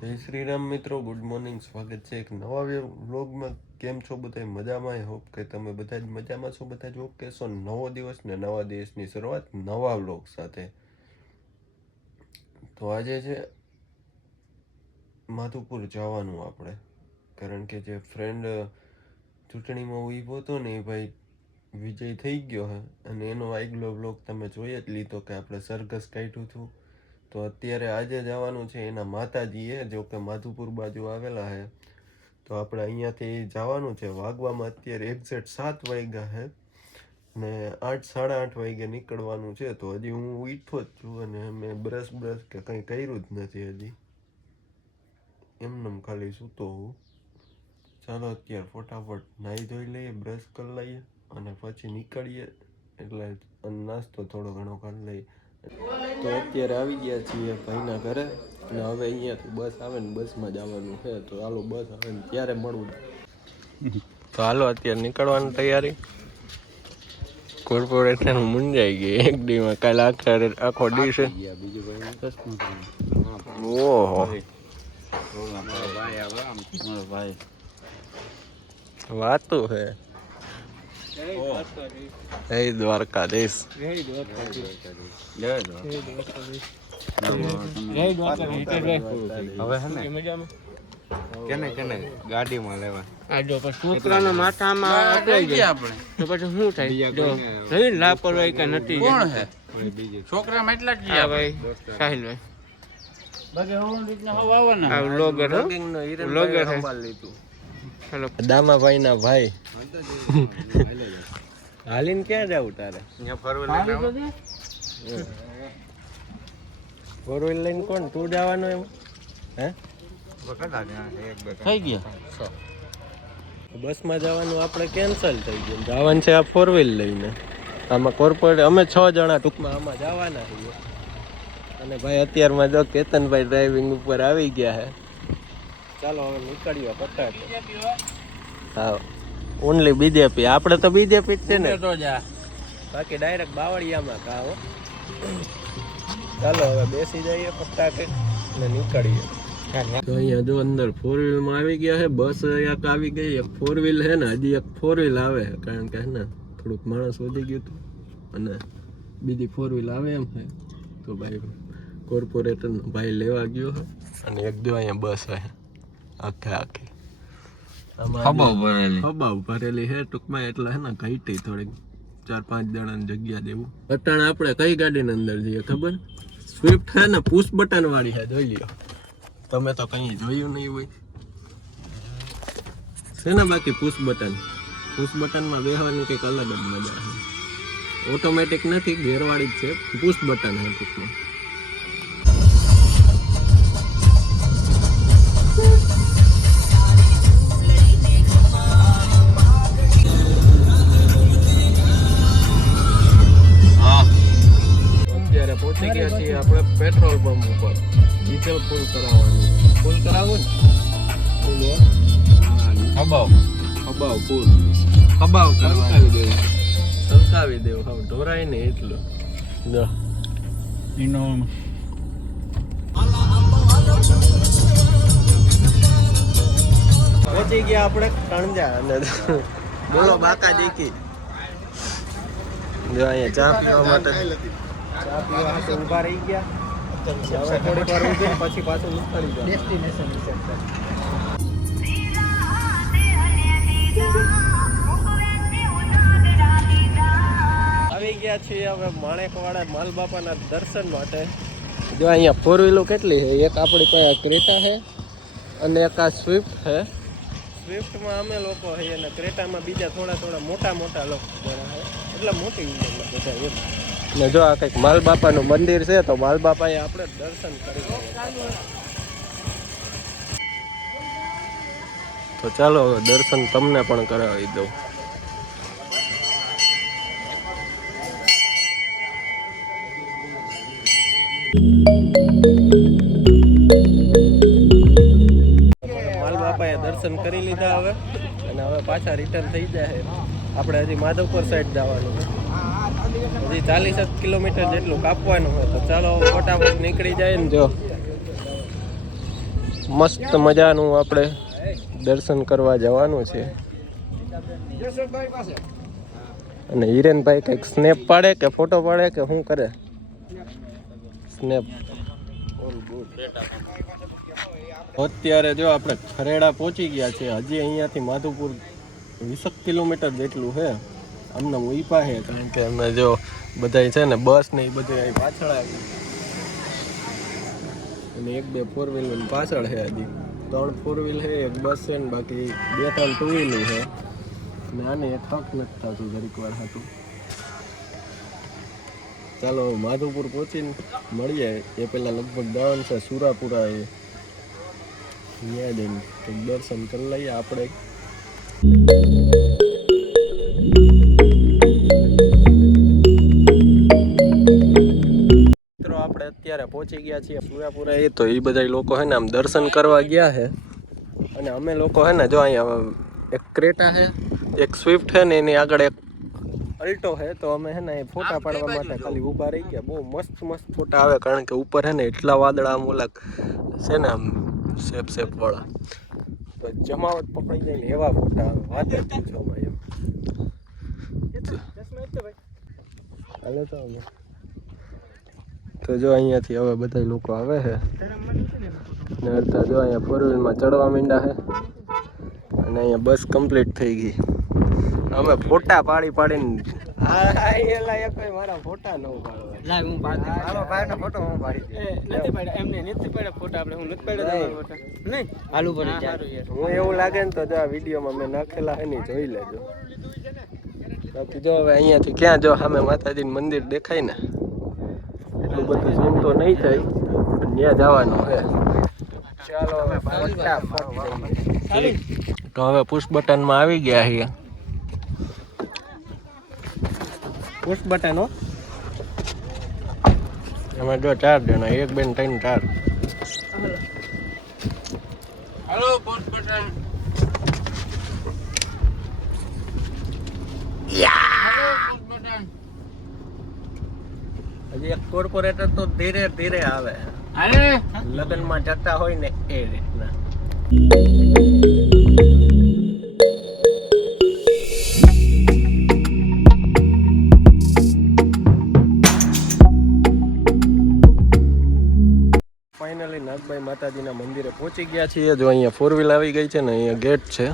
જય શ્રી રામ મિત્રો, good morning. સ્વાગત છે એક નવા વ્લોગમાં. કેમ છો બધા? મજામાં? આઈ હોપ કે તમે બધા જ મજામાં છો. બધા જ ઓકે છો. નવો દિવસ ને નવા દિવસની શરૂઆત નવા વ્લોગ સાથે. તો આજે છે માધુપુર જવાનું આપણે, કારણ કે જે ફ્રેન્ડ ચૂંટણીમાં ઊભો હતો ને એ ભાઈ વિજય થઈ ગયો હે, અને એનો આગલો વ્લોગ તમે જોઈ જ લીધો કે આપણે સરઘસ કાઢ્યું હતું. તો અત્યારે આજે જવાનું છે એના માતાજીએ, જો કે માધુપુર બાજુ આવેલા છે. તો આપણે અહીંયાથી જવાનું છે. વાગવામાં અત્યારે એક્ઝેક્ટ 7 વાગ્યા છે ને 8 સાડા 8 વાગે નીકળવાનું છે. તો હજી હું ઉઠ્યો જ છું અને મેં બ્રશ કે કંઈ કર્યું જ નથી હજી, એમનેમ ખાલી સૂતો હું. ચાલો અત્યારે ફટાફટ નાહી ધોઈ લઈએ, બ્રશ કરી લઈએ અને પછી નીકળીએ. એટલે નાસ્તો થોડો ઘણો કરી લઈએ. તો અત્યારે આવી ગયા છીએ ભાઈના ઘરે, અને હવે અહીંયાથી બસ આવે ને બસમાં જવાનું છે. તો હાલો બસ આવે ને ત્યારે મળવું. તો હાલો અત્યારે નીકળવાની તૈયારી. કોર્પોરેશન મુંજાઈ ગઈ એક ડીમાં. કાલે આખો ડી છે. ઓહો વાતું હે. જય દ્વારકાધીશ. હવે કેને ગાડીમાં લેવા આ જો છોકરાના માથામાં અટવાઈ ગયા આપણે તો પછી શું થાય? જો રહી લાપરવાહી કે નથી. કોણ હે છોકરામાં એટલા જ ગયા ભાઈ? સાહિલભાઈ દામાભાઈ ના ભાઈ. હાલીને ક્યાં જાવ તારે? ફોર વ્હીલ લઈને કોણ તું જવાનું? એમ હે થઈ ગયા. બસમાં જવાનું આપણે કેન્સલ થઈ ગયું. જવાનું છે આ ફોર વ્હીલ લઈને. આમાં કોર્પોરેટ અમે 6 જણા ટૂંકમાં આમાં જવાના છીએ. અને ભાઈ અત્યારમાં જો કેતનભાઈ ડ્રાઇવિંગ ઉપર આવી ગયા છે. ચાલો હવે નીકળીએ ફટાફટ. હા, ઓનલી બીજેપી. આપણે તો બીજેપી જ છે ને, બાકી ડાયરેક્ટ બાવળિયામાં કાઓ. ચાલો હવે બેસી જઈએ ફટાફટ ને નીકળીએ. તો અહીંયા જો અંદર ફોર વ્હીલમાં આવી ગયા છે. બસ એક આવી ગઈ, એક ફોર વ્હીલ છે ને, હજી એક ફોર વ્હીલ આવે, કારણ કે હે ને થોડુંક માણસ વધી ગયું હતું અને બીજી ફોર વ્હીલ આવે એમ છે. તો ભાઈ કોર્પોરેટર ભાઈ લેવા ગયો છે. અને એક જો અહીંયા બસ છે આખી ખબાવ ભરેલી છે ટૂંકમાં. એટલે હે ને ઘટી થોડીક 4-5 જણાની જગ્યા દેવું. અટાણે આપણે કઈ ગાડીની અંદર જઈએ ખબર? સ્વિફ્ટ છે ને, પુશ બટન વાળી છે. જોઈ લ્યો તમે, તો કઈ જોયું નહીં હોય છે ને. બાકી પુશ બટનમાં બેહવાની કંઈક અલગ જ મજા છે. ઓટોમેટિક નથી, ગેરવાળી જ છે. પુશ બટન છે ટૂંકમાં. અત્યારે પહોંચી ગયા છીએ આપણે પેટ્રોલ પંપ ઉપર. ડીઝલ ફૂલ કરાવવાનું. ફૂલ કરાવવું ને હબાવ ફૂલ હબાવ સરકાવી દેવું. હવે ઢોરાય ને એટલું જો એનો. પહોંચી ગયા આપણે કણજા. અને બોલો બાકા દેખી જો અહીંયા ચા પીવા માટે ઉભા રહી ગયા. હવે થોડીક વાર ઉભી પછી પાછું નીકળી જાય ડેસ્ટિનેશન વિશે. આવી ગયા છીએ હવે માણેકવાડા માલબાપાના દર્શન માટે. જો અહીંયા ફોર વ્હીલો કેટલી છે? એક આપણી પાસે ક્રેટા છે અને એક આ સ્વિફ્ટ છે. સ્વિફ્ટમાં અમે લોકો છે અને ક્રેટામાં બીજા થોડા મોટા લોકો જણા છે. એટલે મોટી બધા એમ. ને જો આ કંઈક માલબાપાનું મંદિર છે, તો માલબાપાએ આપણે દર્શન કરી. તો ચાલો હવે દર્શન તમને પણ કરાવી દઉં. માલબાપાએ દર્શન કરી લીધા હવે, અને હવે પાછા રિટર્ન થઈ જાય. આપણે હજી માધવપુર સાઈડ જવાનું છે. હજી 40 કિલોમીટર જેટલું કાપવાનું હોય. તો ચાલો ફટાફટ નીકળી જાય ને. જો મસ્ત મજાનું આપણે દર્શન કરવા જવાનું છે. અને હિરેનભાઈ કંઈક સ્નેપ પાડે કે ફોટો પાડે કે શું કરે? સ્નેપ. અત્યારે જો આપણે ખરેડા પહોંચી ગયા છે. હજી અહીંયાથી માધુપુર 20 કિલોમીટર જેટલું છે. અમને ઉઈપા છે કારણ કે અમે જો બધા છે ને બસ ને એ બધું અહીં પાછળ આવી અને 1-2 4 વ્હીલ પાછળ છે. હજી 3 4 વ્હીલ છે, 1 બસ છે ને બાકી 2-3 2 વ્હીલ છે. અને આને એક હક નથી થતું જરીક વાર હતું. ચાલો માધુપુર પહોંચીને મળીએ. એ પહેલાં લગભગ જવાનું છે સુરાપુરા. એ ત્યાં જઈને કંઈક દર્શન કરી લઈએ આપણે. મિત્રો આપણે અત્યારે પહોંચી ગયા છીએ સુરાપુરા. એ તો એ બધા લોકો હે ને આમ દર્શન કરવા ગયા છે. અને અમે લોકો હે ને જો અહીંયા એક ક્રેટા છે, એક સ્વિફ્ટ છે ને એની આગળ એક અલ્ટો છે. તો અમે હે ને ફોટા પાડવા માટે ખાલી ઊભા રહી ગયા. બહુ મસ્ત ફોટા આવે કારણ કે ઉપર હે ને એટલા વાદળા આમ ઓલા છે ને આમ શેપ વાળા. તો જમાવટ પકડી જાય ને એવા ફોટા આવે. વાત જ પૂછો ભાઈ. હાલો તો અમે તો જો અહીંયાથી હવે બધા લોકો આવે છે ને અડધા જો અહીંયા 4 વ્હીલમાં ચડવા માંડ્યા છે. અને અહીંયા બસ કમ્પ્લીટ થઈ ગઈ. અમે ફોટા પાડીને મારા ફોટા ન પાડવા હું ફોટો હું પાડી નથી પાડ્યા. એમને નથી પાડ્યા ફોટા. આપણે હું નથી પાડ્યા ફોટા નહીં હાલું પડે. હું એવું લાગે ને તો જો આ વિડીયોમાં મેં નાખેલા હે ને જોઈ લેજો. બાકી જો હવે અહીંયાથી ક્યાં જો સામે માતાજીનું મંદિર દેખાય ને એટલું બધું ઝૂમ તો નહીં થાય પણ ત્યાં જવાનું છે. ચાલો હવે તો હવે પુશ બટનમાં આવી ગયા છીએ. પુશ બટન હો. અમે જો 4 જણા 1 2 3 4. હાલો પુશ બટન. હજી એક કોર્પોરેટર તો ધીરે ધીરે આવે. લગ્નમાં જતા હોય ને એ રીતના. ફાઇનલી નાગબાઈ માતાજીના મંદિરે પહોંચી ગયા છીએ. જો અહીંયા 4 વ્હીલ આવી ગઈ છે ને અહીંયા ગેટ છે.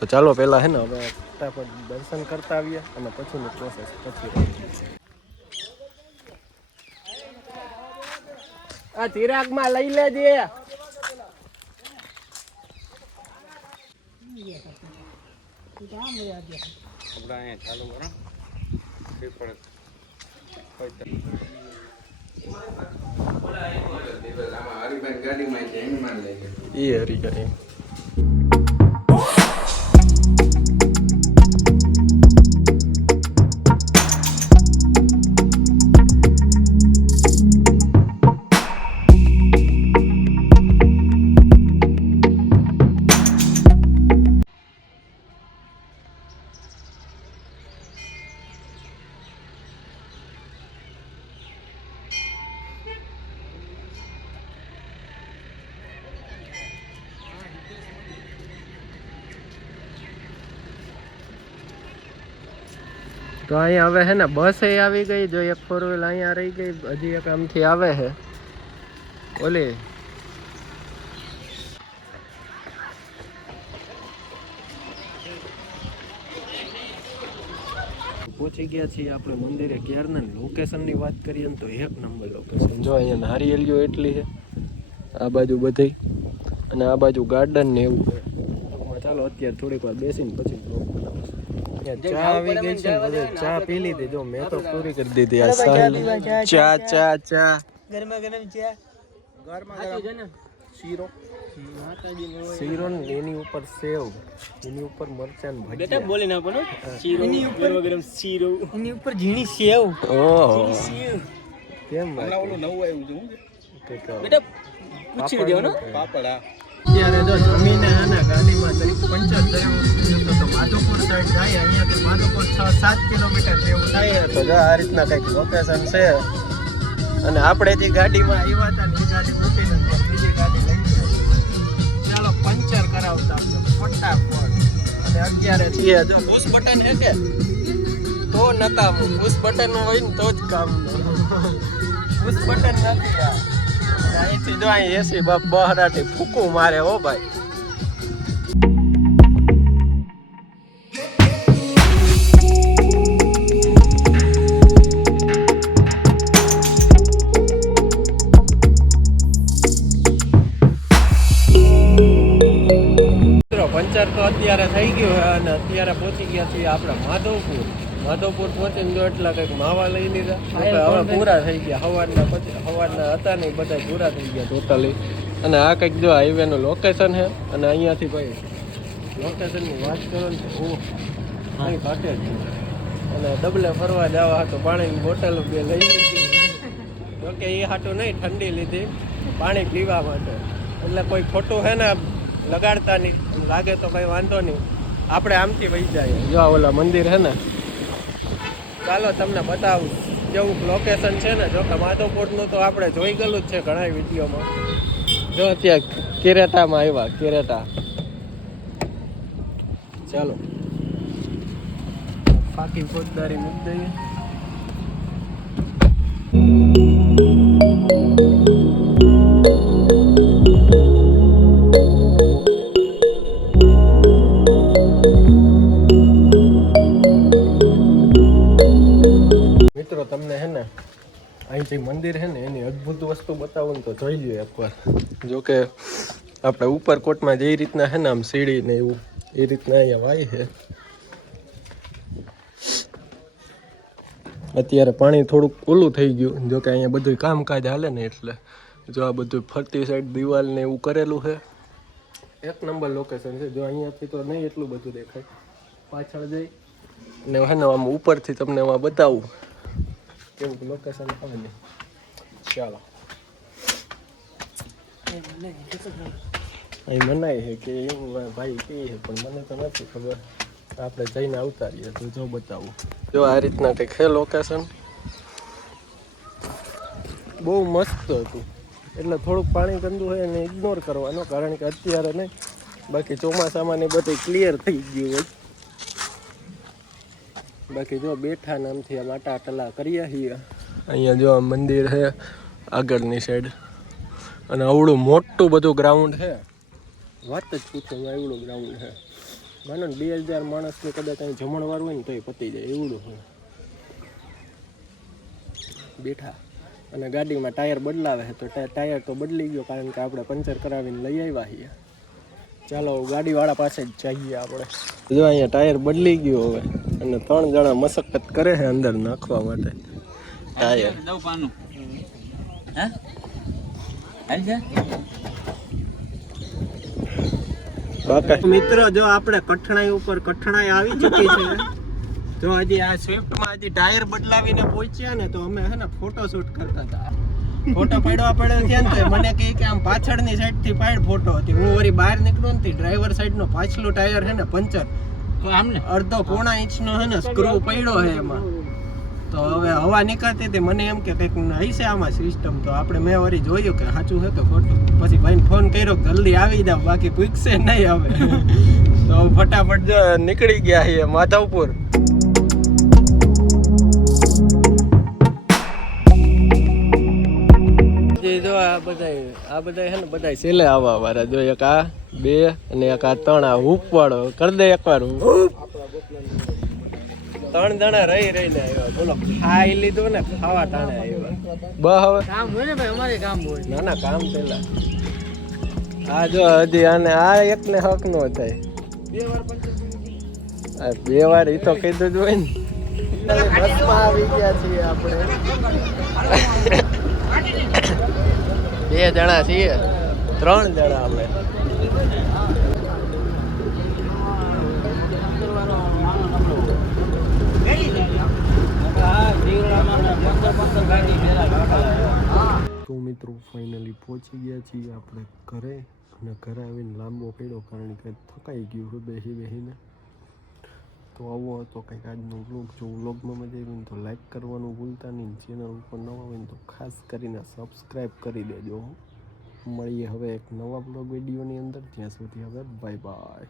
તો ચાલો પહેલાં હે ને હવે ફટાફટ દર્શન કરતા આવીએ અને પછીની પ્રોસેસ પછી આ ચિરાગમાં લઈ લેજે. હરી ગાડી તો અહીંયા હવે હે ને બસ એ આવી ગઈ. જો એક 4 વ્હીલ અહીંયા રહી ગઈ. હજી એક આમથી આવે છે ઓલી. પહોંચી ગયા છીએ આપણે મંદિરે. ક્યારના લોકેશનની વાત કરીએ ને તો 1 નંબર લોકેશન. જો અહીંયા નારિયેલીઓ એટલી છે આ બાજુ બધી અને આ બાજુ ગાર્ડન ને એવું છે. ચાલો અત્યારે થોડીક વાર બેસીને પછી ચા આવી ગઈ છે. ચા પી લીધી. જો મેં તો પૂરી કરી દીધી. આ ચા ગરમા ગરમ ચા. શીરો ને એની ઉપર સેવ, એની ઉપર મરચાં ભજીયા. બોલી ના પણ એની ઉપર ગરમ શીરો, એની ઉપર ઝીણી સેવ. ઓહો કેમ ઓલું નવું આવ્યું છે બેટા પૂછી દેવો ને પાપડા. અત્યારે જો જમીને આના ગાડીમાં જરીક પંચર થયું તો માધવપુર સાઈડ જાય. અહીંયાથી માધવપુર 6-7 કિલોમીટર જેવું થાય. તો જો આ રીતના કંઈક લોકેશન છે. અને આપણે જે ગાડીમાં આવ્યા હતા ને એ ગાડી મૂકીને બીજી ગાડી લઈ ગયા. નથી આ જો પુશ બટન હે કે તો નકામું પુશ બટન હોય ને તો જ કામ પુશ બટન નથી આ અહીંથી જો અહીં એસી બહરાટી ફૂકું મારે હો ભાઈ પંચર તો અત્યારે થઈ ગયું છે અને અત્યારે પહોંચી ગયા છીએ આપણે માધવપુર પહોંચીને જો એટલા કંઈક માવા લઈ લીધા હવે પૂરા થઈ ગયા સવારના હતા નહીં બધા પૂરા થઈ ગયા ટોટલી અને આ કંઈક જો હાઈવેનું લોકેશન છે અને અહીંયાથી ભાઈ લોકેશનની વાત કરો ને તો અહીં ઘાટે જ અને ડબલે ફરવા જવા હતો પાણીની બોટલ બે લઈ લીધી જોકે એ હાટું નહીં ઠંડી લીધી પાણી પીવા માટે એટલે કોઈ ખોટું છે ને લગાડતા નહીં લાગે તો કઈ વાંધો નહીં આપણે આમથી વહી જાય જો ઓલા મંદિર છે ને ચાલો તમને બતાવું જેવું લોકેશન છે ને જો કે માધવપુરનું તો આપણે જોઈ ગયેલું જ છે ઘણા વિડીયોમાં જો ત્યાં કેરેટામાં આવ્યા કેરેટા ચાલો પાકી ફોજદારી મૂકી દઈએ મિત્રો તમને હે ને અહીં જે મંદિર છે ને એની અદ્ભુત વસ્તુ બતાવું ને તો જોઈ લ્યો એકવાર જો કે આપણે ઉપરકોટમાં જે રીતના છે ને આમ સીડી ને એવું એ રીતના અહીંયા વાય છે અત્યારે પાણી થોડુંક ઓલું થઈ ગયું જો કે અહીંયા બધું કામકાજ હાલે ને એટલે જો આ બધું ફરતી સાઈડ દિવાલ ને એવું કરેલું છે એક નંબર લોકેશન છે જો અહીંયાથી તો નહીં એટલું બધું દેખાય પાછળ જઈ ને હે ને આમ ઉપરથી તમને એમાં બતાવું કેવું લોકેશન આવે ને ચાલો અહીં મનાય છે કે એવું ભાઈ કહે છે પણ મને તો નથી ખબર આપણે જઈને આવતા રહીએ તો જો બતાવું જો આ રીતના કંઈક છે લોકેશન બહુ મસ્ત હતું એટલે થોડુંક પાણી ગંદુ હોય એને ઇગ્નોર કરવાનો કારણ કે અત્યારે નહીં બાકી ચોમાસામાં ને બધું ક્લિયર થઈ ગયું હોય બાકી જો બેઠા નામથી આ માટા ટલા કરીએ છીએ અહીંયા જો આ મંદિર છે આગળની સાઈડ અને અવળું મોટું બધું ગ્રાઉન્ડ છે વાત જ પૂછો એવડું ગ્રાઉન્ડ છે માનો ને 2000 માણસને કદાચ અહીં જમણવાર હોય ને તો એ પતી જાય એવડું હોય બેઠા અને ગાડીમાં ટાયર બદલાવે છે તો ટાયર તો બદલી ગયો કારણ કે આપણે પંચર કરાવીને લઈ આવ્યા છીએ ચાલો ગાડીવાળા પાસે જ જઈએ આપણે જો અહીંયા ટાયર બદલી ગયું હવે અને 3 જણા મશક્કત કરે છે અંદર નાખવા માટે ટાયર મિત્રો જો આપણે કઠણાઈ ઉપર કઠણાઈ આવી ચૂકી છે જો હજી આ સ્વિફ્ટમાં હજી ટાયર બદલાવીને પહોંચ્યા ને તો અમે હે ને ફોટો શૂટ કરતા હતા ફોટો પાડવા પડ્યો છે ને તો મને કહે કે આમ પાછળની સાઈડ થી પાડ ફોટો હતી હું વળી બહાર નીકળ્યો ને ડ્રાઈવર સાઈડ નો પાછલું ટાયર હે ને પંચર અડધો પોણા ઇંચનો હે ને સ્ક્રૂ પડ્યો હે એમાં તો હવે હવા નીકળતી હતી મને એમ કે કંઈક હશે આમાં સિસ્ટમ તો આપણે મેં વળી જોયું કે સાચું છે તો ખોટું પછી ભાઈને ફોન કર્યો જલ્દી આવી જાવ બાકી પૂછશે નહીં હવે તો ફટાફટ જો નીકળી ગયા છીએ માધવપુર જો આ બધા છે ને બધા છેલ્લે આવવા વાળા જો એક આ 2 અને એક આ 3 આ હૂપ વાળો કરી દે એકવાર હૂપ 3 જણા રહીને આવ્યા બોલો ખાઈ લીધું ને ખાવા ટાણે આવ્યા હવે કામ હોય ને ભાઈ અમારે કામ હોય ના કામ પેલા આ જો હજી આને આ એકને હક નો થાય 2 વાર ઈ તો કીધું જ હોય ને બસમાં આવી ગયા છીએ આપણે 2 જણા છીએ 3 જણા આપણે તો મિત્રો ફાઇનલી પહોંચી ગયા છીએ આપણે ઘરે અને ઘરે આવીને લાંબો પડ્યો કારણ કે થકાઈ ગયું છે બેસીને તો આવો હતો કંઈક આજનો વ્લોગ જો વ્લોગમાં મજા આવી ને તો લાઈક કરવાનું ભૂલતા નહીં ચેનલ ઉપર નવા હોય ને તો ખાસ કરીને સબસ્ક્રાઈબ કરી દેજો મળીએ હવે એક નવા વ્લોગ વિડીયોની અંદર ત્યાં સુધી હવે બાય બાય